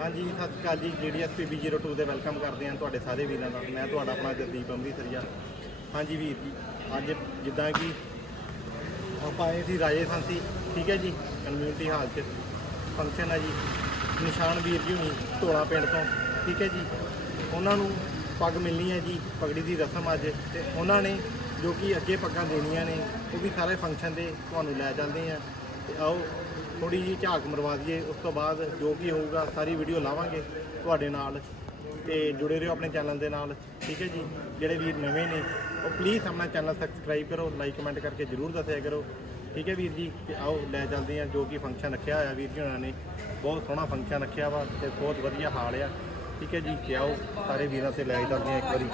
ਹਾਂਜੀ, ਸਤਿ ਸ਼੍ਰੀ ਅਕਾਲ ਜੀ। ਜੀਡੀਐਸ PB02 ਦੇ ਵੈਲਕਮ ਕਰਦੇ ਹਾਂ ਤੁਹਾਡੇ ਸਾਰੇ ਵੀਰਾਂ ਦਾ। ਮੈਂ ਤੁਹਾਡਾ ਆਪਣਾ ਜਗਦੀਪ ਅੰਮ੍ਰਿਤਸਰੀਆ ਹਾਂਜੀ ਵੀਰ ਜੀ, ਅੱਜ ਜਿੱਦਾਂ ਕਿ ਆਪਾਂ ਆਏ ਸੀ ਰਾਜੇ ਸਾਂਸੀ, ਠੀਕ ਹੈ ਜੀ? ਕਮਿਊਨਿਟੀ ਹਾਲ 'ਚ। ਫੰਕਸ਼ਨ ਹੈ ਜੀ। ਨਿਸ਼ਾਨ ਵੀਰ ਜੀ ਹੁਣੀ ਧੋਲਾ ਪਿੰਡ ਤੋਂ, ਠੀਕ ਹੈ ਜੀ? ਉਹਨਾਂ ਨੂੰ ਪੱਗ ਮਿਲਣੀ ਹੈ ਜੀ, ਪਗੜੀ ਦੀ ਰਸਮ ਅੱਜ। ਤੇ ਉਹਨਾਂ ਨੇ ਜੋ ਕਿ ਅੱਗੇ ਪੱਗਾਂ ਦੇਣੀਆਂ ਨੇ, ਉਹ ਵੀ ਸਾਰੇ ਫੰਕਸ਼ਨ ਦੇ ਤੁਹਾਨੂੰ ਲੈ ਚੱਲਦੇ ਆ ਤੇ ਆਓ ਥੋੜੀ ਜੀ ਝਾਕ ਮਰਵਾ ਦਈਏ, ਉਸ ਤੋਂ ਬਾਅਦ ਜੋ ਵੀ ਹੋਊਗਾ ਸਾਰੀ ਵੀਡੀਓ ਲਾਵਾਂਗੇ ਤੁਹਾਡੇ ਨਾਲ ਤੇ ਜੁੜੇ ਰਹੋ ਆਪਣੇ ਚੈਨਲ ਦੇ ਨਾਲ, ਠੀਕ ਹੈ ਜੀ? ਜਿਹੜੇ ਵੀਰ ਨਵੇਂ ਨੇ, ਉਹ ਪਲੀਜ਼ ਆਪਣਾ ਚੈਨਲ ਸਬਸਕ੍ਰਾਈਬ ਕਰੋ ਲਾਈਕ ਕਮੈਂਟ ਕਰਕੇ ਜਰੂਰ ਦੱਸਿਆ ਕਰੋ, ਠੀਕ ਹੈ ਵੀਰ ਜੀ? ਤੇ ਆਓ, ਲੈ ਚੱਲਦੇ ਹਾਂ, ਜੋ ਕਿ ਫੰਕਸ਼ਨ ਰੱਖਿਆ ਹੋਇਆ ਵੀਰ ਜੀ ਉਹਨਾਂ ਨੇ। ਬਹੁਤ ਸੋਹਣਾ ਫੰਕਸ਼ਨ ਰੱਖਿਆ ਵਾ ਤੇ ਬਹੁਤ ਵਧੀਆ ਹਾਲ ਆ, ਠੀਕ ਹੈ ਜੀ? ਤੇ ਆਓ, ਸਾਰੇ ਵੀਰਾਂ ਤੇ ਲੈ ਚੱਲਦੇ ਹਾਂ ਇੱਕ ਵਾਰੀ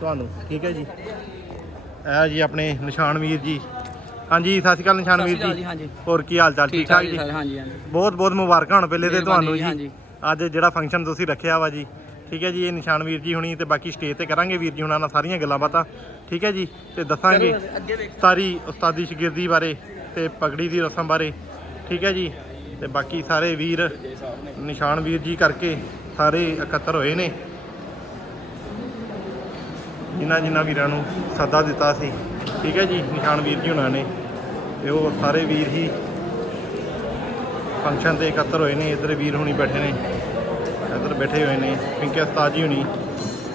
ਤੁਹਾਨੂੰ, ਠੀਕ ਹੈ ਜੀ? ਇਹ ਜੀ ਆਪਣੇ ਨਿਸ਼ਾਨ ਵੀਰ ਜੀ। ਹਾਂਜੀ ਸਤਿ ਸ਼੍ਰੀ ਅਕਾਲ ਨਿਸ਼ਾਨ ਵੀਰ ਜੀ। ਹਾਂਜੀ। ਹੋਰ ਕੀ ਹਾਲ ਚਾਲ? ਠੀਕ ਠਾਕ ਜੀ? ਹਾਂਜੀ ਹਾਂਜੀ। ਬਹੁਤ ਬਹੁਤ ਮੁਬਾਰਕਾਂ ਹੋਣ ਪਹਿਲੇ ਤੇ ਤੁਹਾਨੂੰ ਜੀ ਅੱਜ ਜਿਹੜਾ ਫੰਕਸ਼ਨ ਤੁਸੀਂ ਰੱਖਿਆ ਵਾ ਜੀ ਠੀਕ ਹੈ ਜੀ ਇਹ ਨਿਸ਼ਾਨ ਵੀਰ ਜੀ ਹੁਣੀ ਤੇ ਬਾਕੀ ਸਟੇਜ ਤੇ ਕਰਾਂਗੇ ਵੀਰ ਜੀ ਹੁਣਾਂ ਨਾਲ ਸਾਰੀਆਂ ਗੱਲਾਂ ਬਾਤਾਂ ਠੀਕ ਹੈ ਜੀ ਤੇ ਦੱਸਾਂਗੇ ਸਾਰੀ ਉਸਤਾਦੀ ਸ਼ਾਗਿਰਦੀ ਬਾਰੇ ਤੇ ਪਗੜੀ ਦੀ ਰਸਮ ਬਾਰੇ ਠੀਕ ਹੈ ਜੀ ਤੇ ਬਾਕੀ ਸਾਰੇ ਵੀਰ ਨਿਸ਼ਾਨ ਵੀਰ ਜੀ ਕਰਕੇ ਸਾਰੇ ਇਕੱਤਰ ਹੋਏ ਨੇ। ਜਿਨ੍ਹਾਂ ਜਿਨ੍ਹਾਂ ਵੀਰਾਂ ਨੂੰ ਸੱਦਾ ਦਿੱਤਾ ਸੀ ਠੀਕ ਹੈ ਜੀ ਨਿਸ਼ਾਨ ਵੀਰ ਜੀ ਹੁਣਾਂ ਨੇ। ਤੇ ਉਹ ਸਾਰੇ ਵੀਰ ਹੀ ਫੰਕਸ਼ਨ ਤੇ ਇਕੱਤਰ ਹੋਏ ਨੇ, ਇੱਧਰ ਵੀਰ ਹੁਣੀ ਬੈਠੇ ਨੇ, ਇੱਧਰ ਬੈਠੇ ਹੋਏ ਨੇ, ਪਿੰਕੇ ਉਸਤਾਦ ਜੀ ਹੁਣੀ,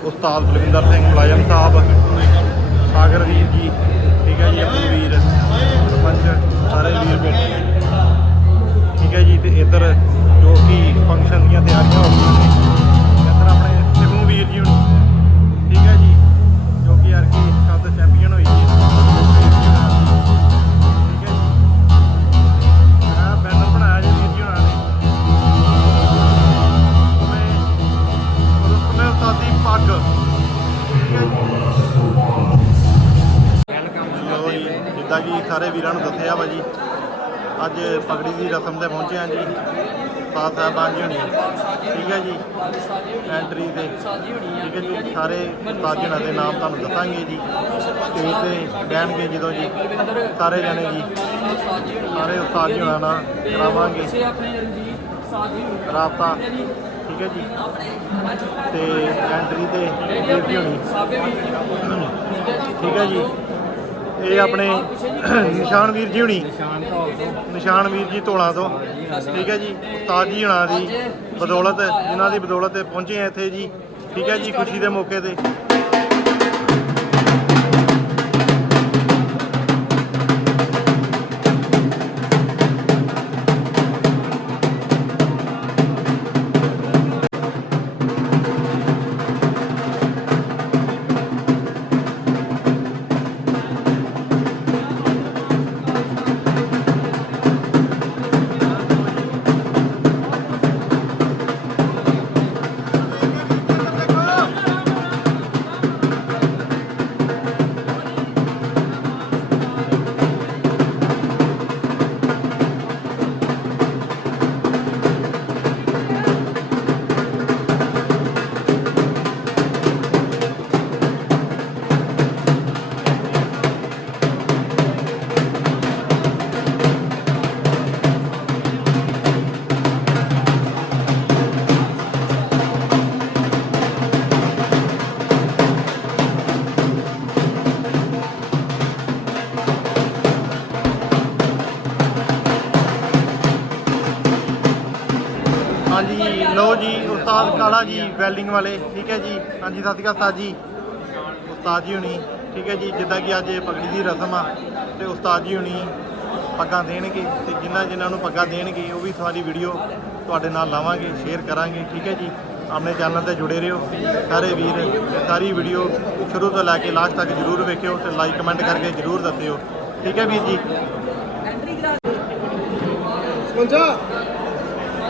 ਉਸਤਾਦ ਬਲਵਿੰਦਰ ਸਿੰਘ, ਮੁਲਾਜ਼ਮ ਸਾਹਿਬ, ਸਾਗਰ ਵੀਰ ਜੀ, ਠੀਕ ਹੈ ਜੀ, ਆਪਣੇ ਵੀਰ, ਸਰਪੰਚ, ਸਾਰੇ ਵੀਰ ਬੈਠੇ ਨੇ। ਠੀਕ ਹੈ ਜੀ, ਤੇ ਇੱਧਰ ਜੋ ਕਿ ਫੰਕਸ਼ਨ ਦੀਆਂ ਤਿਆਰੀਆਂ ਹੋ ਰਹੀਆਂ ਨੇ, ਇੱਧਰ ਆਪਣੇ ਸਿਮੂ ਵੀਰ ਜੀ ਹੁਣੀ, ਠੀਕ ਹੈ ਜੀ, ਜੋ ਕਿ ਯਾਰ ਕੀ ਵੀਰਾਂ ਵਾ ਜੀ। ਅੱਜ ਪਗੜੀ ਦੀ ਰਸਮ ਤੇ ਪਹੁੰਚੇ ਆ ਜੀ। ਸਾਧ ਸਾਹਿਬਾਨ ਜੀ ਹੋਣੀ ਠੀਕ ਹੈ ਜੀ। ਐਂਟਰੀ ਤੇ। ਠੀਕ ਹੈ ਜੀ। ਸਾਰੇ ਉਸਤਾਦ ਦੇ ਨਾਮ ਤੁਹਾਨੂੰ ਦੱਸਾਂਗੇ ਜੀ। ਸਟੇਜ ਤੇ ਬਹਿਣਗੇ ਜਦੋਂ ਜੀ। ਸਾਰੇ ਜਣੇ ਜੀ। ਸਾਰੇ ਉਸਤਾਦ ਜੀ ਹੋਣਾ ਨਾਲ ਕਰਾਵਾਂਗੇ। ਆਪਣੇ ਰਾਬਤਾ। ਠੀਕ ਹੈ ਜੀ। ਤੇ ਐਂਟਰੀ ਤੇ ਵੀਰ ਹੋਣੀ। ਠੀਕ ਹੈ ਜੀ। ਇਹ ਆਪਣੇ ਨਿਸ਼ਾਨ ਵੀਰ ਜੀ ਹੁਣੀ। ਸ਼ਾਨ ਨਿਸ਼ਾਨ ਵੀਰ ਜੀ ਧੋਲਾ ਤੋਂ। ਠੀਕ ਹੈ ਜੀ। ਉਸਤਾਦ ਜੀ ਹੁਣਾਂ ਦੀ ਬਦੌਲਤ, ਜਿਨ੍ਹਾਂ ਦੀ ਬਦੌਲਤ ਤੇ ਪਹੁੰਚੇ ਆ ਇੱਥੇ ਜੀ। ਠੀਕ ਹੈ ਜੀ, ਖੁਸ਼ੀ ਦੇ ਮੌਕੇ ਤੇ। ਹਾਂਜੀ ਲੋ ਜੀ ਉਸਤਾਦ ਕਾਲਾ ਜੀ ਵੈਲਡਿੰਗ ਵਾਲੇ ਠੀਕ ਹੈ ਜੀ। ਹਾਂਜੀ ਸਤਿ ਸ਼੍ਰੀ ਅਕਾਲ ਉਸਤਾਦ ਜੀ। ਉਸਤਾਦ ਜੀ ਹੁਣੀ ਠੀਕ ਹੈ ਜੀ ਜਿੱਦਾਂ ਕਿ ਅੱਜ ਇਹ ਪਗੜੀ ਦੀ ਰਸਮ ਆ ਤੇ ਉਸਤਾਦ ਜੀ ਹੁਣੀ ਪੱਗਾਂ ਦੇਣਗੇ ਤੇ ਜਿਨ੍ਹਾਂ ਜਿਨ੍ਹਾਂ ਨੂੰ ਪੱਗਾਂ ਦੇਣਗੇ ਉਹ ਵੀ ਸਾਰੀ ਵੀਡੀਓ ਤੁਹਾਡੇ ਨਾਲ ਲਾਵਾਂਗੇ ਸ਼ੇਅਰ ਕਰਾਂਗੇ ਠੀਕ ਹੈ ਜੀ। ਆਪਣੇ ਚੈਨਲ ਤੇ ਜੁੜੇ ਰਹੋ। ਸਾਰੇ ਵੀਰ ਤੇ ਸਾਰੀ ਵੀਡੀਓ ਸ਼ੁਰੂ ਤੋਂ ਲੈ ਕੇ ਲਾਸਟ ਤੱਕ ਜਰੂਰ ਵੇਖਿਓ ਤੇ ਲਾਈਕ ਕਮੈਂਟ ਕਰਕੇ ਜਰੂਰ ਦੱਸਿਓ। ਠੀਕ ਹੈ ਵੀਰ ਜੀ।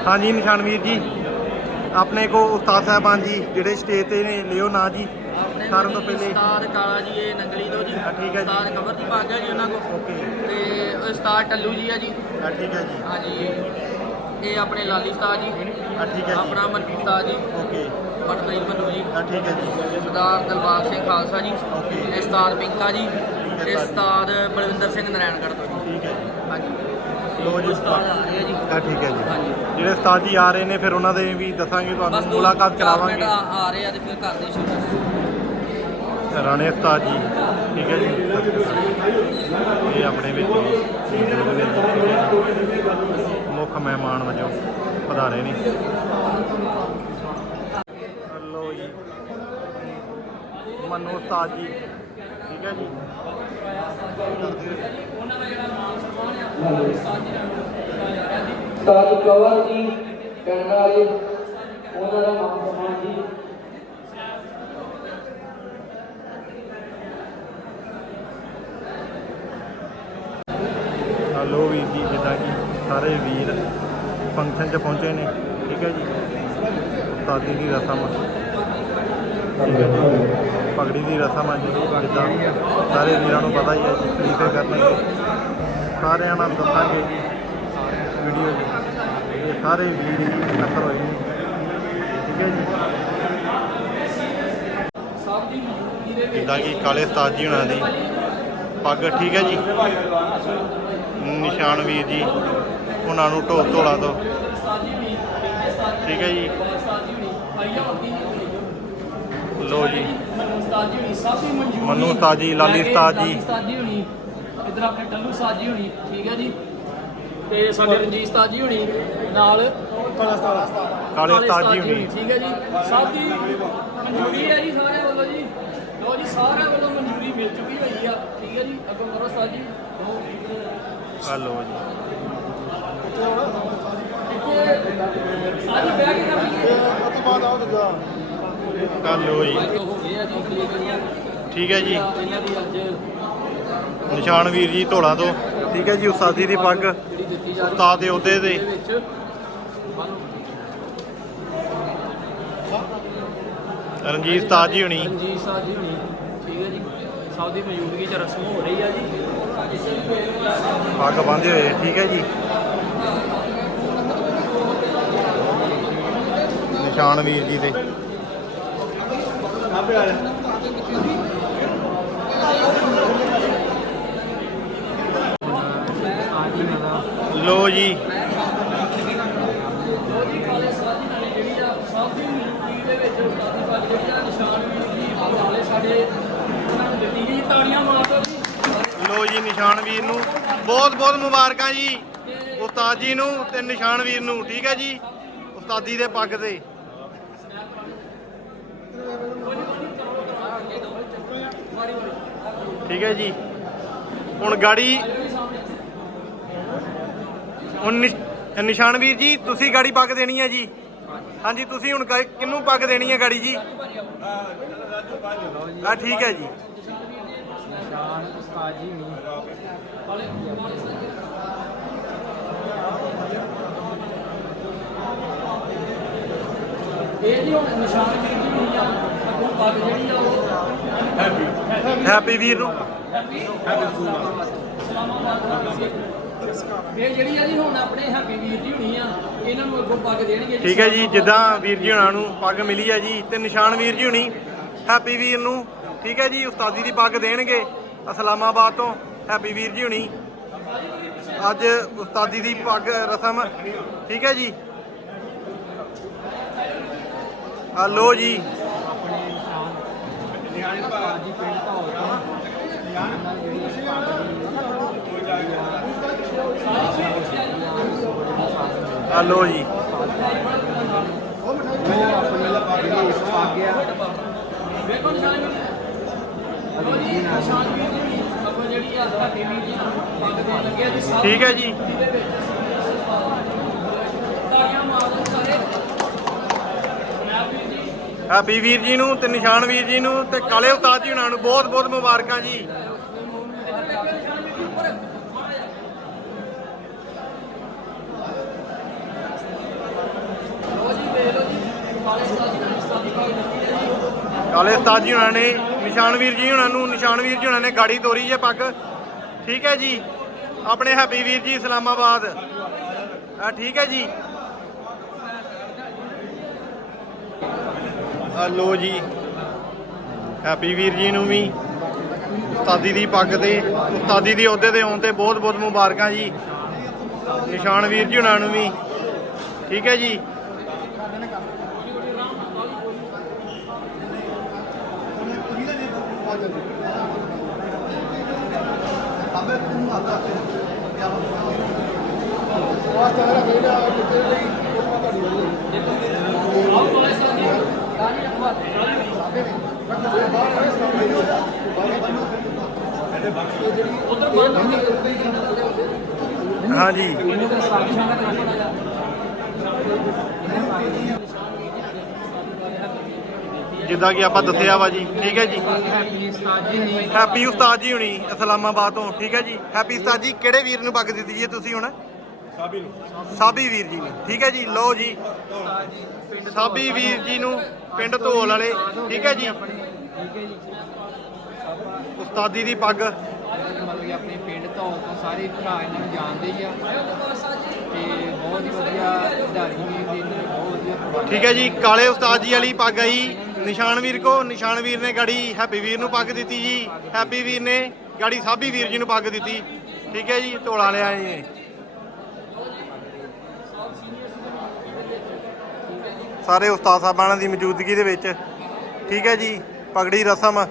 ਹਾਂਜੀ ਨਿਸ਼ਾਨ ਵੀਰ ਜੀ। ਆਪਣੇ ਕੋ ਉਸਤਾਦ ਸਾਹਿਬਾਨ ਜੀ ਜਿਹੜੇ ਸਟੇਜ ਤੇ ਨੇ ਲਿਓ ਨਾ ਜੀ। ਸਾਰਿਆਂ ਤੋਂ ਪਹਿਲੇ। ਉਸਤਾਦ ਕਾਲਾ ਜੀ ਇਹ ਨੰਗਲੀ ਤੋਂ ਜੀ। ਹਾਂ, ਠੀਕ ਹੈ ਜੀ। ਉਸਤਾਦ ਕਬਰ ਦੀ ਭਾਗ ਹੈ ਜੀ ਉਹਨਾਂ ਕੋਲ। ਓਕੇ। ਤੇ ਉਸਤਾਦ ਟੱਲੂ ਜੀ ਆ ਜੀ। ਆ ਠੀਕ ਹੈ ਜੀ। ਹਾਂਜੀ ਇਹ ਆਪਣੇ ਲਾਲੀ ਉਸਤਾਦ ਜੀ। ਆ ਠੀਕ ਹੈ ਜੀ। ਆਪਣਾ ਮਨਪ੍ਰੀਤ ਉਸਤਾਦ ਜੀ। ਓਕੇ। ਪਟਨਾਈ ਮਨੂ ਜੀ। ਆ ਠੀਕ ਹੈ ਜੀ। ਸਰਦਾਰ ਦਿਲਬਾਗ ਸਿੰਘ ਖਾਲਸਾ ਜੀ। ਓਕੇ। ਇਹ ਉਸਤਾਦ ਪਿੰਕਾ ਜੀ। ਹੈ ਤੇ। ਉਸਤਾਦ ਬਲਵਿੰਦਰ ਸਿੰਘ ਨਾਰਾਇਣਗੜ੍ਹ ਤੋਂ ਜੀ। ਠੀਕ ਹੈ ਜੀ। ਹਾਂਜੀ ਲੋ ਜੀ ਉਸਤਾਦ। ਆ ਰਹੇ ਆ ਜੀ। ਆ ਠੀਕ ਹੈ ਜੀ। ਹਾਂਜੀ ਜਿਹੜੇ ਉਸਤਾਦ ਜੀ ਆ ਰਹੇ ਨੇ ਫਿਰ ਉਹਨਾਂ ਦੇ ਵੀ ਦੱਸਾਂਗੇ ਤੁਹਾਨੂੰ ਦੋ ਮੁਲਾਕਾਤ ਚਾਰ ਮਿੰਟ ਕਰਾਵਾਂਗੇ। ਆ ਆ ਰਹੇ ਆ ਤੇ ਫਿਰ ਕਰਦੇ ਸ਼ੁਰੂ ਰਾਣੇ ਉਸਤਾਦ ਜੀ ਠੀਕ ਹੈ ਜੀ? ਇਹ ਆਪਣੇ ਵਿੱਚ। ਮੁੱਖ ਮਹਿਮਾਨ ਵਜੋਂ ਪਧਾਰੇ ਨੇ। ਲੋ ਜੀ। ਮਨੂ ਉਸਤਾਦ ਜੀ ਠੀਕ ਹੈ ਜੀ? ਉਸਤਾਦ ਕਵਰ ਜੀ, ਪਿੰਡ ਵਾਲੇ, ਉਹਨਾਂ ਦਾ ਨਾਮ ਸਮਾਨ ਜੀ। ਹਲੋ ਵੀਰ ਜੀ, ਜਿੱਦਾਂ ਕਿ ਸਾਰੇ ਵੀਰ ਫੰਕਸ਼ਨ 'ਚ ਪਹੁੰਚੇ ਨੇ, ਠੀਕ ਹੈ ਜੀ? ਉਸਤਾਦੀ ਦੀ ਰਸਮ। ਠੀਕ ਹੈ ਜੀ। ਪਗੜੀ ਦੀ ਰਸਮ ਹੈ ਜੀ, ਜਿੱਦਾਂ ਸਾਰੇ ਵੀਰਾਂ ਨੂੰ ਪਤਾ ਹੀ ਹੈ ਜੀ ਤਰੀਕੇ ਕਰਨਗੇ। ਸਾਰਿਆਂ ਨਾਲ ਦੱਸਾਂਗੇ ਜੀ ਵੀਡੀਓ 'ਚ ਸਾਰੇ ਵੀਰ ਇਕੱਠਰ ਹੋਏ ਨੇ। ਠੀਕ ਹੈ ਜੀ। ਜਿੱਦਾਂ ਕਿ ਕਾਲੇ ਉਸਤਾਦ ਜੀ ਹੁਣਾਂ ਦੀ ਪੱਗ ਠੀਕ ਹੈ ਜੀ। ਨਿਸ਼ਾਨ ਵੀਰ ਜੀ ਉਹਨਾਂ ਨੂੰ ਢੋਲ ਢੋਲਾ ਤੋਂ। ਠੀਕ ਹੈ ਜੀ। ਲੋ ਜੀ। ਮਨੂ ਉਸਤਾਦ ਜੀ, ਲਾਲੀ ਉਸਤਾਦ ਜੀ। ਇਧਰ ਆਪਣੇ ਟੱਲੂ ਉਸਤਾਦ ਜੀ ਹੋਣੀ ਠੀਕ ਹੈ ਜੀ। ਤੇ ਸਾਡੇ ਰਣਜੀਤ ਉਸਤਾਦ ਜੀ ਹੋਣੀ ਨਾਲ ਕਾਲੇ ਉਸਤਾਦ ਜੀ ਹੁਣੀ। ਠੀਕ ਹੈ ਜੀ। ਸਭ ਦੀ ਮਨਜ਼ੂਰੀ ਹੈ ਜੀ ਸਾਰਿਆਂ ਵੱਲੋਂ ਜੀ। ਲੋ ਜੀ ਸਾਰਿਆਂ ਵੱਲੋਂ ਮਨਜ਼ੂਰੀ ਮਿਲ ਚੁੱਕੀ ਹੋਈ ਆ। ਠੀਕ ਹੈ ਜੀ ਅੱਗੋਂ ਕਰੋ ਉਸਤਾਦ ਜੀ ਹਲੋ ਜੀ। ਸਾਡੀ ਬਹਿ ਕੇ ਕਰ ਲਈਏ। ਹਲੋ ਜੀ। ਅੱਜ ਹੋ ਗਏ ਆ ਜੀ ਠੀਕ ਹੈ ਜੀ ਠੀਕ ਹੈ ਜੀ। ਇਹਨਾਂ ਦੀ ਅੱਜ ਨਿਸ਼ਾਨ ਵੀਰ ਜੀ ਢੋਲਾ ਤੋਂ। ਠੀਕ ਹੈ ਜੀ ਉਸਤਾਦੀ ਦੀ ਪੱਗ। ਉਸਤਾਦ ਦੇ ਅਹੁਦੇ ਦੇ। ਰਣਜੀਤ ਉਸਤਾਦ ਜੀ ਹੁਣੀ। ਰਣਜੀਤ ਸਾਹਿਬ ਜੀ ਹੁਣੀ। ਠੀਕ ਹੈ ਜੀ। ਸਭ ਦੀ ਮੌਜੂਦਗੀ ਚ ਰਸਮ ਹੋ ਰਹੀ ਆ ਜੀ। ਪੱਗ ਬੰਨ੍ਹਦੇ ਹੋਏ ਠੀਕ ਹੈ ਜੀ। ਨਿਸ਼ਾਨ ਵੀਰ ਜੀ ਦੇ। ਜੀ ਦੀ ਮੌਜੂਦਗੀ ਦੇ ਵਿੱਚ ਉਸਤਾਦੀ ਪੱਗ ਜਿਹੜੀ ਆ ਨਿਸ਼ਾਨ ਵੀਰ ਜੀ ਲੋ ਜੀ। ਲੋ ਜੀ, ਨਿਸ਼ਾਨ ਵੀਰ ਨੂੰ। ਬਹੁਤ ਬਹੁਤ ਮੁਬਾਰਕਾਂ ਜੀ ਉਸਤਾਦ ਜੀ ਨੂੰ ਤੇ ਨਿਸ਼ਾਨ ਵੀਰ ਨੂੰ, ਠੀਕ ਹੈ ਜੀ? ਉਸਤਾਦੀ ਦੇ ਪੱਗ ਤੇ। ਠੀਕ ਹੈ ਜੀ। ਹੁਣ ਗਾੜੀ ਹੁਣ ਨਿਸ਼- ਨਿਸ਼ਾਨ ਵੀਰ ਜੀ ਤੁਸੀਂ ਗਾੜੀ ਪੱਗ ਦੇਣੀ ਹੈ ਜੀ। ਹਾਂਜੀ ਤੁਸੀਂ ਹੁਣ ਗਾ- ਕਿਹਨੂੰ ਪੱਗ ਦੇਣੀ ਹੈ ਗਾੜੀ ਜੀ? ਆ ਠੀਕ ਹੈ ਜੀ। ਇਹ ਜੀ ਹੁਣ ਨਿਸ਼ਾਨ ਵੀਰ ਜੀ ਹੋਣੀ ਆ। ਅੱਗੋਂ ਪੱਗ ਜਿਹੜੀ ਆ ਉਹ ਹੈਪੀ। ਹੈਪੀ। ਵੀਰ ਨੂੰ। ਹੈਪੀ। ਸਲਾਮਾਬਾਦ। ਦਾ। ਇਹ ਜਿਹੜੀ ਆ ਜੀ ਹੁਣ ਆਪਣੇ ਹੈਪੀ ਵੀਰ ਜੀ ਹੋਣੀ ਆ ਇਹਨਾਂ ਨੂੰ ਅੱਗੋਂ ਪੱਗ ਦੇਣਗੇ ਠੀਕ ਹੈ ਜੀ ਜਿੱਦਾਂ ਵੀਰ ਜੀ ਹੁਣਾਂ ਨੂੰ ਪੱਗ ਮਿਲੀ ਹੈ ਜੀ ਤੇ ਨਿਸ਼ਾਨ ਵੀਰ ਜੀ ਹੁਣੀ ਹੈਪੀ ਵੀਰ ਨੂੰ ਠੀਕ ਹੈ ਜੀ ਉਸਤਾਦੀ ਦੀ ਪੱਗ ਦੇਣਗੇ ਇਸਲਾਮਾਬਾਦ ਤੋਂ ਹੈਪੀ ਵੀਰ ਜੀ ਹੁਣੀ। ਅੱਜ ਉਸਤਾਦੀ ਦੀ ਪੱਗ ਰਸਮ ਠੀਕ ਹੈ ਜੀ। ਆ ਲੋ ਜੀ ਵੀਰ ਲੋ ਜੀ। ਨਿਸ਼ਾਨ ਵੀਰ ਜੀ ਹੋਣੀ ਅੱਗੋਂ ਜਿਹੜੀ ਆ ਹੈਪੀ ਵੀਰ ਜੀ ਨੂੰ ਜੀ ਠੀਕ ਹੈ ਜੀ। ਦੇ ਹੈਪੀ ਵੀਰ ਜੀ ਨੂੰ ਤੇ ਨਿਸ਼ਾਨ ਵੀਰ ਜੀ ਨੂੰ ਤੇ ਕਾਲੇ ਉਸਤਾਦ ਜੀ ਉਹਨਾਂ ਨੂੰ ਬਹੁਤ ਬਹੁਤ ਮੁਬਾਰਕਾਂ ਜੀ ਇੱਧਰ ਵੇਖੋ ਨਿਸ਼ਾਨ ਵੀਰ ਜੀ ਉੱਪਰ ਲੋ ਜੀ ਵੇਖ ਲੋ ਜੀ ਕਾਲੇ ਸਾਹਿਬ ਜੀ ਨੇ ਸਾਡੀ ਪੱਗ ਦਿੱਤੀ ਹੈ ਜੀ ਕਾਲੇ ਉਸਤਾਦ ਜੀ ਹੁਣਾਂ ਨੇ ਨਿਸ਼ਾਨ ਜੀ ਹੁਣਾਂ ਨੂੰ ਨਿਸ਼ਾਨ ਜੀ ਹੁਣਾਂ ਨੇ ਗਾੜੀ ਤੋਰੀ ਹੈ ਪੱਗ। ਠੀਕ ਹੈ ਜੀ? ਆਪਣੇ ਹੈਪੀ ਵੀਰ ਜੀ, ਇਸਲਾਮਾਬਾਦ। ਆ ਠੀਕ ਹੈ ਜੀ? ਆ ਲੋ ਜੀ ਹੈਪੀ ਵੀਰ ਜੀ ਨੂੰ ਵੀ, ਉਸਤਾਦੀ ਦੀ ਪੱਗ ਤੇ, ਉਸਤਾਦੀ ਦੀ ਅਹੁਦੇ ਤੇ ਆਉਣ ਤੇ ਬਹੁਤ ਬਹੁਤ ਮੁਬਾਰਕਾਂ ਜੀ। ਨਿਸ਼ਾਨ ਵੀਰ ਜੀ ਉਹਨਾਂ ਨੂੰ ਵੀ। ਠੀਕ ਹੈ ਜੀ ਉਧਰ ਬੰਦ ਹਾਂਜੀ ਇਹਨੇ ਤਾਂ ਸਾਖੀਆਂ ਦਾ ਕੰਮ ਲਾਇਆ ਜਿੱਦਾਂ ਕਿ ਆਪਾਂ ਦੱਸਿਆ ਵਾ ਜੀ ਠੀਕ ਹੈ ਜੀ। ਹੈਪੀ ਉਸਤਾਦ ਜੀ ਨੇ ਹੈਪੀ ਉਸਤਾਦ ਜੀ ਹੁਣੀ ਇਸਲਾਮਾਬਾਦ ਤੋਂ ਠੀਕ ਹੈ ਜੀ। ਹੈਪੀ ਉਸਤਾਦ ਜੀ ਕਿਹੜੇ ਵੀਰ ਨੂੰ ਪੱਗ ਦਿੱਤੀ ਜੀ ਤੁਸੀਂ ਹੁਣ? ਸਾਬੀ ਨੂੰ। ਸਾਬੀ ਵੀਰ ਜੀ ਨੂੰ ਠੀਕ ਹੈ ਜੀ ਲਓ ਜੀ। ਸਾਬੀ ਵੀਰ ਜੀ ਨੂੰ ਪਿੰਡ ਧੋਲ ਵਾਲੇ ਠੀਕ ਹੈ ਜੀ। ਉਸਤਾਦੀ ਦੀ ਪੱਗ। ਮਤਲਬ ਕਿ ਆਪਣੇ ਪਿੰਡ ਤੋਂ ਤੋਂ ਸਾਰੇ ਭਰਾ ਇਹਨਾਂ ਨੂੰ ਜਾਣਦੇ ਹੀ ਆ ਤੇ ਬਹੁਤ ਹੀ ਵਧੀਆ ਖਿਡਾਰੀ ਵੀ ਨੇ ਇਹਨਾਂ ਨੇ ਬਹੁਤ ਵਧੀਆ ਠੀਕ ਹੈ ਜੀ ਕਾਲੇ ਉਸਤਾਦ ਜੀ ਵਾਲੀ ਪੱਗ ਆਈ। ਨਿਸ਼ਾਨ ਵੀਰ ਕੋ, ਨਿਸ਼ਾਨ ਵੀਰ ਨੇ ਗਾੜੀ ਹੈਪੀ ਵੀਰ ਨੂੰ ਪੱਗ ਦਿੱਤੀ ਜੀ। ਹੈਪੀ ਵੀਰ ਨੇ ਗਾੜੀ ਸਾਬੀ ਵੀਰ ਜੀ ਨੂੰ ਪੱਗ ਦਿੱਤੀ। ਠੀਕ ਹੈ ਜੀ, ਧੋਲਾ ਲਿਆ ਜੀ। ਸਾਰੇ ਉਸਤਾਦ ਸਾਹਿਬਾਨਾਂ ਦੀ ਮੌਜੂਦਗੀ ਦੇ ਵਿੱਚ। ਠੀਕ ਹੈ ਜੀ, ਪਗੜੀ ਰਸਮ।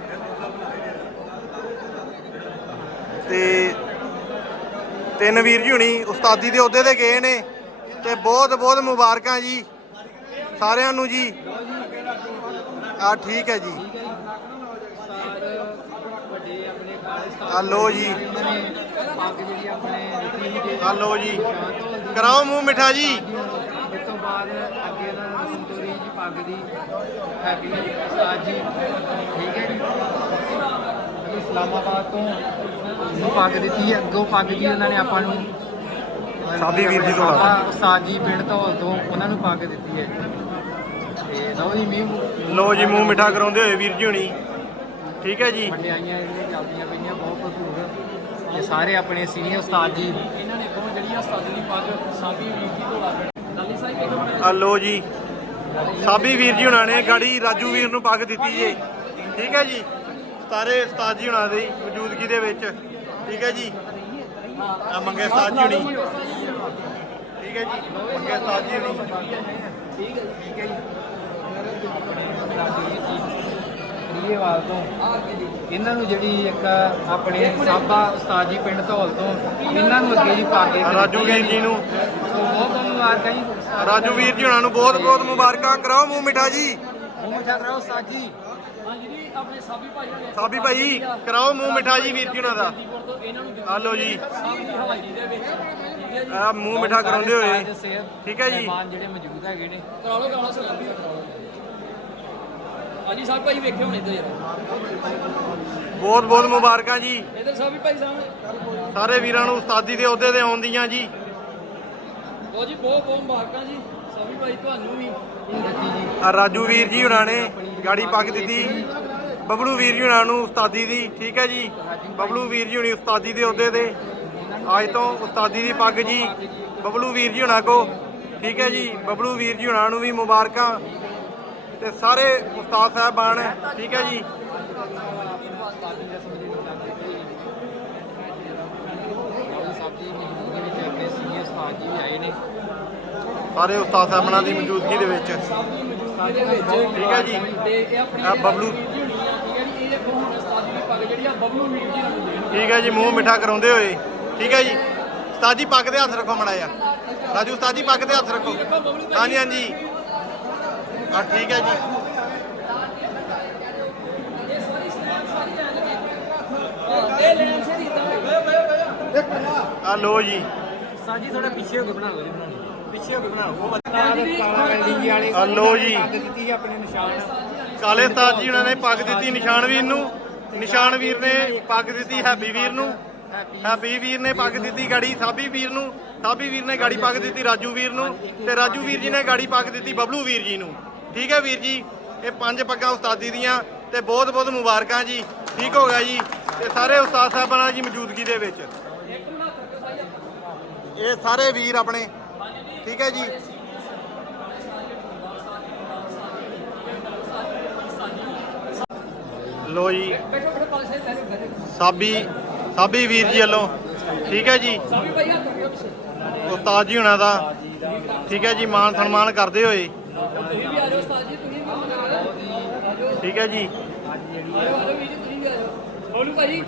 ਤੇ ਤਿੰਨ ਵੀਰ ਜੀ ਹੁਣੀ ਉਸਤਾਦੀ ਦੇ ਅਹੁਦੇ ਤੇ ਗਏ ਨੇ। ਤੇ ਬਹੁਤ ਬਹੁਤ ਮੁਬਾਰਕਾਂ ਜੀ। ਸਾਰਿਆਂ ਨੂੰ ਜੀ। ਆ ਠੀਕ ਹੈ ਜੀ। ਵੱਡੇ ਆਪਣੇ ਕਾਲੇ ਆ ਲੋ ਜੀ। ਆ ਲੋ ਜੀ। ਦੀ ਕਰਾਓ ਮੂੰਹ ਮਿੱਠਾ ਜੀ। ਇਸ ਤੋਂ ਬਾਅਦ ਅੱਗੇ ਇਹਨਾਂ ਨੇ ਰਸਮ ਤੋਰੀ ਜੀ ਪੱਗ ਦੀ ਹੈਪੀ ਉਸਤਾਦ ਜੀ ਠੀਕ ਹੈ ਜੀ ਅਸੀਂ ਇਸਲਾਮਾਬਾਦ ਤੋਂ ਨੂੰ ਪੱਗ ਦਿੱਤੀ ਹੈ ਅੱਗੋਂ ਪੱਗ ਜੀ ਉਹਨਾਂ ਨੇ ਆਪਾਂ ਨੂੰ ਸਾਬੀ ਵੀਰ ਜੀ ਤੋਂ ਉਸਤਾਦ ਜੀ ਪਿੰਡ ਤੋਂ ਉਹਨਾਂ ਨੂੰ ਪੱਗ ਦਿੱਤੀ ਹੈ ਲੋ ਜੀ ਮੂੰਹ ਮਿੱਠਾ ਕਰਾਉਂਦੇ ਹੋਏ ਵੀਰ ਜੀ ਹੁਣੀ। ਠੀਕ ਹੈ ਜੀ। ਵੰਡਿਆਈਆਂ ਜਿਹੜੀਆਂ ਚੱਲਦੀਆਂ ਪਈਆਂ ਬਹੁਤ ਭਰਪੂਰ। ਤੇ ਸਾਰੇ ਆਪਣੇ ਸੀਨੀਅਰ ਉਸਤਾਦ ਜੀ। ਇਹਨਾਂ ਨੇ ਬਹੁਤ ਜਿਹੜੀ ਉਸਤਾਦ ਦੀ ਪੱਗ ਸਾਬੀ ਵੀਰ ਜੀ ਤੋਂ ਲੱਗ ਲਾਲੀ ਸਾਹਿਬ ਇੱਕ ਮਿੰਟ ਆ ਲੋ ਜੀ। ਸਾਬੀ ਵੀਰ ਜੀ ਹੁਣਾਂ ਨੇ ਗਾੜੀ ਰਾਜੂ ਵੀਰ ਨੂੰ ਪੱਗ ਦਿੱਤੀ ਜੀ। ਠੀਕ ਹੈ ਜੀ। ਸਾਰੇ ਉਸਤਾਦ ਜੀ ਹੁਣਾਂ ਦੀ ਮੌਜੂਦਗੀ ਦੇ ਵਿੱਚ। ਠੀਕ ਹੈ ਜੀ। ਆ ਮੰਗੇ ਉਸਤਾਦ ਜੀ ਹੁਣੀ। ਠੀਕ ਹੈ ਜੀ। ਮੰਗੇ ਉਸਤਾਦ ਜੀ ਹੁਣੀ। ਠੀਕ ਹੈ ਠੀਕ ਹੈ ਜੀ। ਰੀਏਵਾਲ ਤੋਂ ਇਹਨਾਂ ਨੂੰ ਜਿਹੜੀ ਇੱਕ ਆਪਣੇ ਸਾਬਾ ਉਸਤਾਦ ਜੀ ਪਿੰਡ ਧੌਲ ਤੋਂ ਇਹਨਾਂ ਨੂੰ ਅੱਗੇ ਜੀ ਪਾ ਕੇ ਰਾਜੂ ਵੀਰ ਜੀ ਨੂੰ। ਬਹੁਤ ਬਹੁਤ ਮੁਬਾਰਕਾਂ ਜੀ। ਰਾਜੂ ਵੀਰ ਜੀ ਹੁਣਾਂ ਨੂੰ ਬਹੁਤ ਬਹੁਤ ਮੁਬਾਰਕਾਂ। ਕਰਾਓ ਮੂੰਹ ਮਿੱਠਾ ਜੀ। ਮੂੰਹ ਮਿੱਠਾ ਕਰਾਓ ਉਸਤਾਦ ਜੀ। ਆਪਣੇ ਸਾਬੀ ਭਾਈ ਸਾਬੀ ਭਾਈ ਕਰਾਓ ਮੂੰਹ ਮਿੱਠਾ ਜੀ ਵੀਰ ਜੀ ਹੁਣਾਂ ਦਾ। ਆ ਲਓ ਜੀ। ਆ ਮੂੰਹ ਮਿੱਠਾ ਕਰਾਉਂਦੇ ਹੋਏ। ਠੀਕ ਹੈ ਜੀ। ਮਹਿਮਾਨ ਜਿਹੜੇ ਮੌਜੂਦ ਹੈਗੇ ਨੇ। ਕਰਾ ਲਓ ਕਰਾ ਲਓ ਸਲਾਮੀ ਕਰਾ ਲਓ ਹਾਂਜੀ ਸਾਹਿਬ ਭਾਈ ਵੇਖੇ ਹੋਣੇ ਤੇ ਬਹੁਤ ਬਹੁਤ ਮੁਬਾਰਕਾਂ ਜੀ। ਇਧਰ ਸਾਹਿਬ ਭਾਈ ਸਾਹਮਣੇ ਸਾਰੇ ਵੀਰਾਂ ਨੂੰ ਉਸਤਾਦੀ ਦੇ ਅਹੁਦੇ ਤੇ ਆਉਂਦੀਆਂ ਜੀ। ਬਹੁਤ ਜੀ ਬਹੁਤ ਬਹੁਤ ਮੁਬਾਰਕਾਂ ਜੀ। ਸਾਬੀ ਭਾਈ ਤੁਹਾਨੂੰ ਵੀ। ਆ ਰਾਜੂ ਵੀਰ ਜੀ ਹੁਣਾਂ ਨੇ ਗਾੜੀ ਪੱਗ ਦਿੱਤੀ। ਬਬਲੂ ਵੀਰ ਜੀ ਹੁਣਾਂ ਨੂੰ ਉਸਤਾਦੀ ਦੀ ਠੀਕ ਹੈ ਜੀ। ਬਬਲੂ ਵੀਰ ਜੀ ਹੁਣੀ ਉਸਤਾਦੀ ਦੇ ਅਹੁਦੇ ਤੇ। ਅੱਜ ਤੋਂ ਉਸਤਾਦੀ ਦੀ ਪੱਗ ਜੀ। ਬਬਲੂ ਵੀਰ ਜੀ ਹੁਣਾਂ ਕੋ ਠੀਕ ਹੈ ਜੀ। ਬਬਲੂ ਵੀਰ ਜੀ ਹੁਣਾਂ ਨੂੰ ਵੀ ਮੁਬਾਰਕਾਂ। ਤੇ ਸਾਰੇ ਉਸਤਾਦ ਸਾਹਿਬਾਨ ਠੀਕ ਹੈ ਜੀ। ਸਾਰੇ ਉਸਤਾਦ ਸਾਹਿਬਾਨਾਂ ਦੀ ਮੌਜੂਦਗੀ ਦੇ ਵਿੱਚ। ਠੀਕ ਹੈ ਜੀ। ਆ ਬਬਲੂ ਠੀਕ ਹੈ ਜੀ, ਮੂੰਹ ਮਿੱਠਾ ਕਰਾਉਂਦੇ ਹੋਏ। ਠੀਕ ਹੈ ਜੀ। ਉਸਤਾਦ ਜੀ, ਪੱਗ ਦੇ ਹੱਥ ਰੱਖੋ ਮੜਾ ਆ ਰਾਜੂ ਉਸਤਾਦ ਜੀ, ਪੱਗ ਦੇ ਹੱਥ ਰੱਖੋ। ਹਾਂਜੀ ਹਾਂਜੀ। ਆ ਠੀਕ ਹੈ ਜੀ। ਆ ਲੋ ਜੀ। ਸਾਜੀ ਥੋੜਾ ਪਿੱਛੇ ਹੋ ਕੇ ਬਣਾ ਲਓ ਜੀ ਪਿੱਛੇ ਹੋ ਕੇ ਬਣਾਓ। ਉਹ ਕਾਲਾ ਕੰਡੀ ਜੀ ਵਾਲੇ ਆ ਲਓ ਜੀ। ਪੱਗ ਦਿੱਤੀ ਆਪਣੇ ਨਿਸ਼ਾਨ। ਕਾਲੇ ਉਸਤਾਦ ਜੀ ਉਹਨਾਂ ਨੇ ਪੱਗ ਦਿੱਤੀ ਨਿਸ਼ਾਨ ਵੀਰ ਨੂੰ। ਨਿਸ਼ਾਨ ਵੀਰ ਨੇ ਪੱਗ ਦਿੱਤੀ ਹੈਪੀ ਵੀਰ ਨੂੰ। ਹੈਪੀ ਵੀਰ ਨੇ ਪੱਗ ਦਿੱਤੀ ਗਾੜੀ ਸਾਬੀ ਵੀਰ ਨੂੰ। ਸਾਬੀ ਵੀਰ ਨੇ ਗਾੜੀ ਪੱਗ ਦਿੱਤੀ ਰਾਜੂ ਵੀਰ ਨੂੰ। ਤੇ ਰਾਜੂ ਵੀਰ ਜੀ ਨੇ ਗਾੜੀ ਪੱਗ ਦਿੱਤੀ ਬਬਲੂ ਵੀਰ ਜੀ ਨੂੰ। ਠੀਕ ਹੈ ਵੀਰ ਜੀ? ਇਹ ਪੰਜ ਪੱਗਾਂ ਉਸਤਾਦੀ ਦੀਆਂ ਤੇ ਬਹੁਤ ਬਹੁਤ ਮੁਬਾਰਕਾਂ ਜੀ। ਠੀਕ ਹੋ ਗਿਆ ਜੀ। ਤੇ ਸਾਰੇ ਉਸਤਾਦ ਸਾਹਿਬਾਨਾਂ ਦੀ ਮੌਜੂਦਗੀ ਦੇ ਵਿੱਚ। ਇਹ ਸਾਰੇ ਵੀਰ ਆਪਣੇ। ਠੀਕ ਹੈ ਜੀ। ਲੋ ਜੀ। ਸਾਬੀ ਸਾਬੀ ਵੀਰ ਜੀ ਵੱਲੋਂ। ਠੀਕ ਹੈ ਜੀ। ਉਸਤਾਦ ਜੀ ਹੁਣਾਂ ਦਾ। ਠੀਕ ਹੈ ਜੀ ਮਾਨ ਸਨਮਾਨ ਕਰਦੇ ਹੋਏ ਤੁਸੀਂ ਵੀ ਆ ਜਾਓ ਉਸਤਾਦ ਜੀ ਤੁਸੀਂ ਵੀ ਆਜੋ ਠੀਕ ਹੈ ਜੀ ਬੋਲੂ ਭਾਜੀ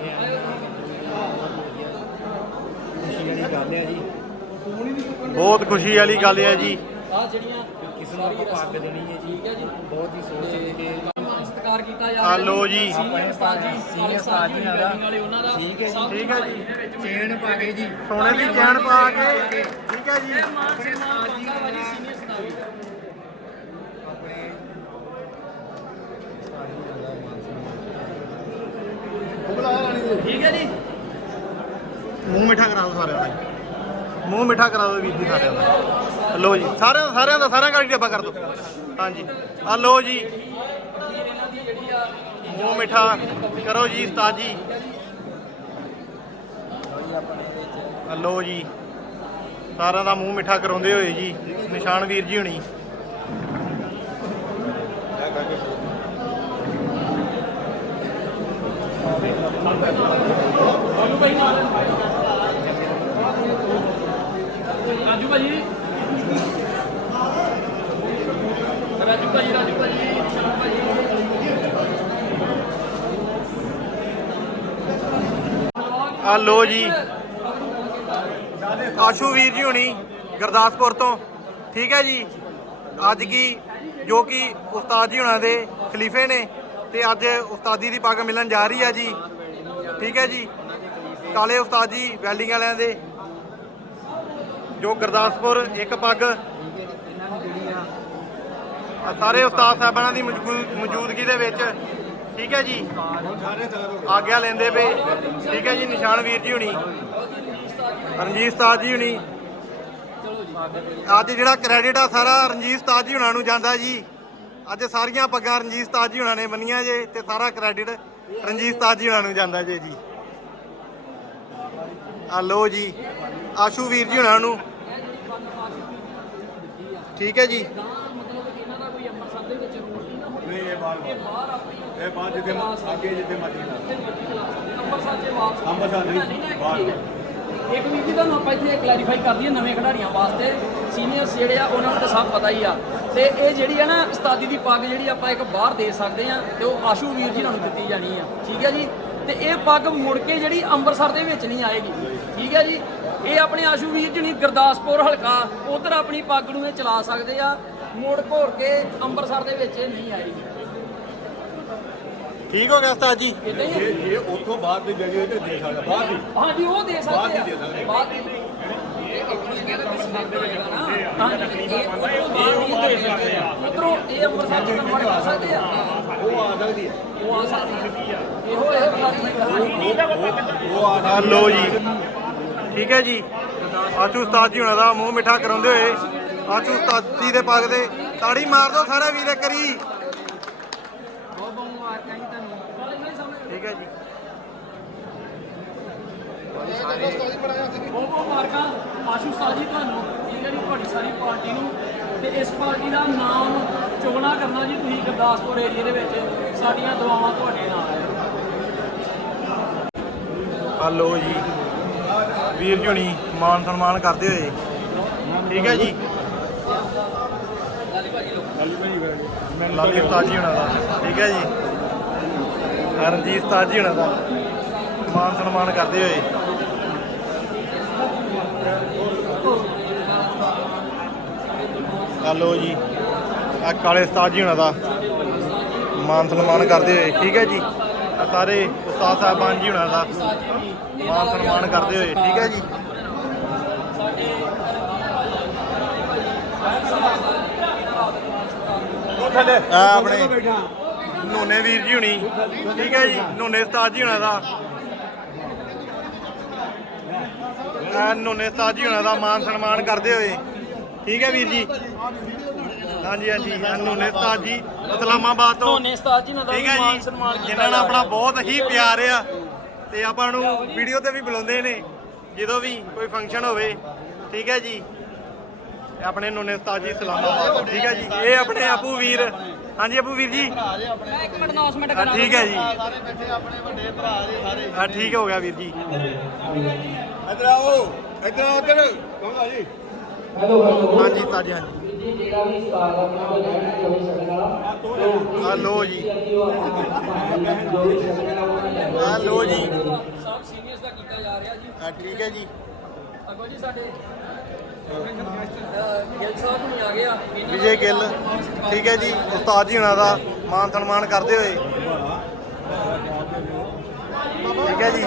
ਬਹੁਤ ਖੁਸ਼ੀ ਵਾਲੀ ਗੱਲ ਹੈ ਜੀ ਆ ਜਿਹੜੀਆਂ ਕਿਸੇ ਨੂੰ ਆਪਾਂ ਪੱਗ ਦੇਣੀ ਹੈ ਜੀ ਠੀਕ ਹੈ ਜੀ ਬਹੁਤ ਹੀ ਸੋਚ ਸਮਝ ਕੇ ਮਾਨ ਸਤਿਕਾਰ ਕੀਤਾ ਜਾ ਆ ਲਓ ਜੀ। ਸੀਨੀਅਰ ਉਸਤਾਦ ਜੀ ਸੀਨੀਅਰ ਉਸਤਾਦ ਜੀ ਨਾਲ ਵਾਲੇ ਉਹਨਾਂ ਦਾ ਠੀਕ ਹੈ ਜੀ। ਸਭ ਠੀਕ ਹੈ ਜੀ। ਚੇਨ ਪਾ ਕੇ ਜੀ ਸੋਨੇ ਦੀ ਚੈਨ ਪਾ ਕੇ ਠੀਕ ਹੈ ਜੀ ਸੀਨੀਅਰ ਉਸਤਾਦ ਜੀ ਆਪਣੇ ਠੀਕ ਹੈ ਜੀ। ਮੂੰਹ ਮਿੱਠਾ ਕਰਾ ਦਿਓ ਸਾਰਿਆਂ ਦਾ। ਮੂੰਹ ਮਿੱਠਾ ਕਰਾ ਦਿਓ ਵੀਰ ਜੀ ਸਾਰਿਆਂ ਦਾ। ਲਓ ਜੀ, ਸਾਰਿਆਂ ਸਾਰਿਆਂ ਦਾ ਸਾਰਿਆਂ ਗਾੜੀ ਡੱਬਾ ਕਰ ਦਿਓ ਹਾਂਜੀ। ਆ ਲਓ ਜੀ। ਮੂੰਹ ਮਿੱਠਾ ਕਰੋ ਜੀ ਉਸਤਾਦ ਜੀ। ਆ ਜੀ। ਸਾਰਿਆਂ ਦਾ ਮੂੰਹ ਮਿੱਠਾ ਕਰਾਉਂਦੇ ਹੋਏ ਜੀ, ਨਿਸ਼ਾਨ ਵੀਰ ਜੀ ਹੁਣੀ। ਬੋਲੂ ਭਾਈ। ਰਾਜੂ ਭਾਜੀ ਰਾਜੂ ਭਾਜੀ ਰਾਜੂ ਭਾਜੀ ਆ ਲਓ ਜੀ। ਆਸ਼ੂ ਵੀਰ ਜੀ ਹੁਣੀ ਗੁਰਦਾਸਪੁਰ ਤੋਂ। ਠੀਕ ਹੈ ਜੀ? ਅੱਜ ਕੀ, ਜੋ ਕਿ ਉਸਤਾਦ ਜੀ ਹੁਣਾਂ ਦੇ ਖਲੀਫੇ ਨੇ ਤੇ ਅੱਜ ਉਸਤਾਦੀ ਦੀ ਪੱਗ ਮਿਲਣ ਜਾ ਰਹੀ ਹੈ ਜੀ। ਠੀਕ ਹੈ ਜੀ। ਕਾਲੇ ਉਸਤਾਦ ਜੀ, ਵੈਲਡਿੰਗ ਵਾਲਿਆਂ ਦੇ। ਜੋ ਗੁਰਦਾਸਪੁਰ, ਇੱਕ ਪੱਗ। ਸਾਰੇ ਉਸਤਾਦ ਸਾਹਿਬਾਨਾਂ ਦੀ ਮੌਜੂ- ਮੌਜੂਦਗੀ ਦੇ ਵਿੱਚ, ਠੀਕ ਹੈ ਜੀ। ਆਗਿਆ ਲੈਂਦੇ ਪਏ। ਠੀਕ ਹੈ ਜੀ, ਨਿਸ਼ਾਨ ਵੀਰ ਜੀ ਹੁਣੀ। ਰਣਜੀਤ ਉਸਤਾਦ ਜੀ ਹੁਣੀ। ਅੱਜ ਜਿਹੜਾ ਕ੍ਰੈਡਿਟ ਆ ਸਾਰਾ ਰਣਜੀਤ ਉਸਤਾਦ ਜੀ ਹੁਣਾਂ ਨੂੰ ਜਾਂਦਾ ਜੀ। ਅੱਜ ਸਾਰੀਆਂ ਪੱਗਾਂ ਰਣਜੀਤ ਉਸਤਾਦ ਜੀ ਹੁਣਾਂ ਨੇ ਬੰਨੀਆਂ ਜੇ ਤੇ ਸਾਰਾ ਕ੍ਰੈਡਿਟ ਰਣਜੀਤ ਉਸਤਾਦ ਜੀ ਹੁਣਾਂ ਨੂੰ ਜਾਂਦਾ ਜੇ ਜੀ। ਆ ਲੋ ਜੀ ਆਸ਼ੂ ਵੀਰ ਜੀ ਹੁਣਾਂ ਨੂੰ। ਠੀਕ ਹੈ ਜੀ। ਮਤਲਬ ਇਹਨਾਂ ਦਾ ਕੋਈ ਅੰਮ੍ਰਿਤਸਰ ਦੇ ਵਿੱਚ ਰੋਲ ਨਹੀਂ ਇਹ ਬਾਹਰ ਇਹ ਬਾਹਰ ਜਿੱਥੇ ਅੱਗੇ ਜਿੱਥੇ ਮਰਜ਼ੀ ਅੰਮ੍ਰਿਤਸਰ ਨਹੀਂ, ਬਾਹਰ। ਇੱਕ ਵੀਰ ਜੀ ਤੁਹਾਨੂੰ ਆਪਾਂ ਇੱਥੇ ਕਲੈਰੀਫਾਈ ਕਰ ਦਈਏ ਨਵੇਂ ਖਿਡਾਰੀਆਂ ਵਾਸਤੇ। ਸੀਨੀਅਰਸ ਜਿਹੜੇ ਆ ਉਹਨਾਂ ਨੂੰ ਤਾਂ ਸਭ ਪਤਾ ਹੀ ਆ। ਤੇ ਇਹ ਜਿਹੜੀ ਆ ਨਾ ਉਸਤਾਦੀ ਦੀ ਪੱਗ ਜਿਹੜੀ ਆਪਾਂ ਇੱਕ ਬਾਹਰ ਦੇ ਸਕਦੇ ਆ ਤੇ ਉਹ ਆਸ਼ੂ ਵੀਰ ਜੀ ਨੂੰ ਦਿੱਤੀ ਜਾਣੀ ਆ। ਠੀਕ ਹੈ ਜੀ? ਤੇ ਇਹ ਪੱਗ ਮੁੜ ਕੇ ਜਿਹੜੀ ਅੰਮ੍ਰਿਤਸਰ ਦੇ ਵਿੱਚ ਨਹੀਂ ਆਏਗੀ। ਠੀਕ ਹੈ ਜੀ? ਇਹ ਆਪਣੇ ਆਸ਼ੂ ਵੀਰ ਜੀ ਨਹੀਂ ਗੁਰਦਾਸਪੁਰ ਹਲਕਾ ਉਧਰ ਆਪਣੀ ਪੱਗ ਨੂੰ ਇਹ ਚਲਾ ਸਕਦੇ ਆ। ਮੁੜ ਘੋਰ ਕੇ ਅੰਮ੍ਰਿਤਸਰ ਦੇ ਵਿੱਚ ਇਹ ਨਹੀਂ ਆਏਗੀ। ਠੀਕ ਹੋ ਗਿਆ ਉਸਤਾਦ ਜੀ? ਜੇ ਜੇ ਉੱਥੋਂ ਬਾਹਰ ਦੀ ਜਗ੍ਹਾ ਤੇ ਦੇ ਸਕਦਾ ਬਾਹਰ ਦੀ। ਹਾਂਜੀ ਉਹ ਦੇ ਬਾਅਦ ਸਕਦੇ ਚ ਦੇ ਸਕਦੇ। ਆ ਬਾਅਦ ਦੀ। ਉਧਰੋਂ ਇਹ ਅੰਮ੍ਰਿਤਸਰ ਚ ਕਨਵਰਟ ਕਰ ਸਕਦੇ ਆ? ਉਹ ਆ ਸਕਦੀ ਹੈ ਉਹ ਆ ਸਕਦੀ ਆ। ਇਹੋ ਇਹ ਬੁਲਾਰੀ ਉਹ ਆ ਆ। ਲੋ ਜੀ। ਠੀਕ ਹੈ ਜੀ। ਆਚੂ ਉਸਤਾਦ ਜੀ ਹੁਣਾਂ ਦਾ ਮੂੰਹ ਮਿੱਠਾ ਕਰਾਉਂਦੇ ਹੋਏ ਆਚੂ ਉਸਤਾਦ ਜੀ ਦੇ ਪੱਗ ਦੇ ਤਾੜੀ ਮਾਰ ਦਿਓ ਸਾਰੇ ਵੀਰੇ ਕਰੀ ਬਹੁਤ ਬਹੁਤ ਮੁਬਾਰਕਾਂ ਜੀ ਤੁਹਾਨੂੰ। ਠੀਕ ਹੈ ਜੀ। ਬਹੁਤ ਬਹੁਤ ਮਾਰਕਾ ਆਸ਼ੂ ਸਾਹਿਬ ਜੀ ਤੁਹਾਨੂੰ, ਇਹ ਜਿਹੜੀ ਤੁਹਾਡੀ ਸਾਰੀ ਪਾਰਟੀ ਨੂੰ, ਤੇ ਇਸ ਪਾਰਟੀ ਦਾ ਨਾਮ ਚੁਗਣਾ ਕਰਨਾ ਜੀ ਤੁਸੀਂ ਗੁਰਦਾਸਪੁਰ ਏਰੀਆ ਦੇ ਵਿੱਚ, ਸਾਡੀਆਂ ਦੁਆਵਾਂ ਤੁਹਾਡੇ ਨਾਲ ਹੈ। ਆ ਜੀ। ਵੀਰ ਜੀ ਹੁਣੀ, ਮਾਨ ਸਨਮਾਨ ਕਰਦੇ ਹੋਏ। ਠੀਕ ਹੈ ਜੀ? ਲਾਲੀ ਉਸਤਾਦ ਜੀ ਹੋਣਾ ਦਾ। ਠੀਕ ਹੈ ਜੀ? ਰਣਜੀਤ ਉਸਤਾਦ ਜੀ ਹੁਣਾਂ ਦਾ। ਮਾਨ ਸਨਮਾਨ ਕਰਦੇ ਹੋਏ। ਆ ਲੋ ਜੀ ਆ ਕਾਲੇ ਉਸਤਾਦ ਜੀ ਹੁਣਾਂ ਦਾ ਮਾਨ ਸਨਮਾਨ ਕਰਦੇ ਹੋਏ ਠੀਕ ਹੈ ਜੀ? ਆ ਸਾਰੇ ਉਸਤਾਦ ਸਾਹਿਬਾਨ ਜੀ ਹੁਣਾਂ ਦਾ ਮਾਨ ਸਨਮਾਨ ਕਰਦੇ ਹੋਏ ਠੀਕ ਹੈ ਜੀ? ਆ ਆਪਣੇ ਨੋਨੇ ਵੀਰ ਜੀ ਹੁਣੀ ਠੀਕ ਹੈ ਜੀ? ਨੋਨੇ ਉਸਤਾਦ ਜੀ ਹੁਣਾਂ ਦਾ। ਨੋਨੇ ਉਸਤਾਦ ਜੀ ਹੁਣਾਂ ਦਾ ਮਾਨ ਸਨਮਾਨ ਕਰਦੇ ਹੋਏ ਠੀਕ ਹੈ ਵੀਰ ਜੀ। ਹਾਂਜੀ ਹਾਂਜੀ ਆ ਨੋਨੇ ਉਸਤਾਦ ਜੀ ਇਸਲਾਮਾਬਾਦ ਤੋਂ। ਧੋਨੇ ਉਸਤਾਦ ਜੀ ਨਾਲ ਦਾ ਠੀਕ ਹੈ ਮਾਨ ਜੀ ਸਨਮਾਨ ਕੀਤਾ ਜਿਨ੍ਹਾਂ ਨਾਲ ਆਪਣਾ। ਬਹੁਤ ਹੀ ਪਿਆਰ ਆ। ਤੇ ਆਪਾਂ ਨੂੰ ਵੀਡੀਓ ਤੇ ਵੀ ਬੁਲਾਉਂਦੇ ਨੇ ਜਦੋਂ ਵੀ ਕੋਈ ਫੰਕਸ਼ਨ ਹੋਵੇ। ਠੀਕ ਹੈ ਜੀ। ਆਪਣੇ ਨੋਨੇ ਉਸਤਾਦ ਜੀ ਇਸਲਾਮਾਬਾਦ ਤੋਂ। ਠੀਕ ਹੈ ਜੀ। ਇਹ ਆਪਣੇ ਆਪੂ ਵੀਰ। ਹਾਂਜੀ ਆਪੂ ਵੀਰ ਜੀ। ਮੈਂ ਇੱਕ ਮਿੰਟ ਅਨਾਉਂਸਮੈਂਟ ਹਾਂ, ਕਰਾਂ ਠੀਕ ਹੈ ਜੀ। ਸਾਰੇ ਬੈਠੇ ਆਪਣੇ ਵੱਡੇ ਭਰਾ ਦੇ ਸਾਰੇ ਹਾਂ ਠੀਕ ਹੋ ਗਿਆ ਵੀਰ ਜੀ। ਇੱਧਰ ਆਓ। ਇੱਧਰ ਆਓ ਇੱਧਰ ਕੌਣ ਆ ਜੀ? Hello hello. ਹਾਂਜੀ ਤਾਜੀ ਹਾਂਜੀ। ਜੀ ਜਿਹੜਾ ਵੀ ਸਟਾਰ ਆਪਣਾ ਉਹ ਲੈਣਾ ਜੋ ਵੀ ਸਕਦਾ ਆ ਲੋ ਜੀ। ਜੋ ਵੀ ਸਕਦਾ ਆ ਲੋ ਜੀ। ਸਭ ਸੀਨੀਅਰਸ ਦਾ ਕੀਤਾ ਜਾ ਰਿਹਾ ਜੀ। ਆ ਠੀਕ ਹੈ ਜੀ। ਅੱਗੋਂ ਜੀ ਸਾਡੇ ਅਹ, ਗਿੱਲ ਸਾਹਿਬ ਨੂੰ ਆ ਗਿਆ ਇਹਨਾਂ ਦਾ ਵਿਜੇ ਗਿੱਲ ਠੀਕ ਹੈ ਜੀ। ਉਸਤਾਦ ਜੀ ਹੁਣਾਂ ਦਾ ਮਾਨ ਸਨਮਾਨ ਕਰਦੇ ਹੋਏ। ਠੀਕ ਹੈ ਜੀ।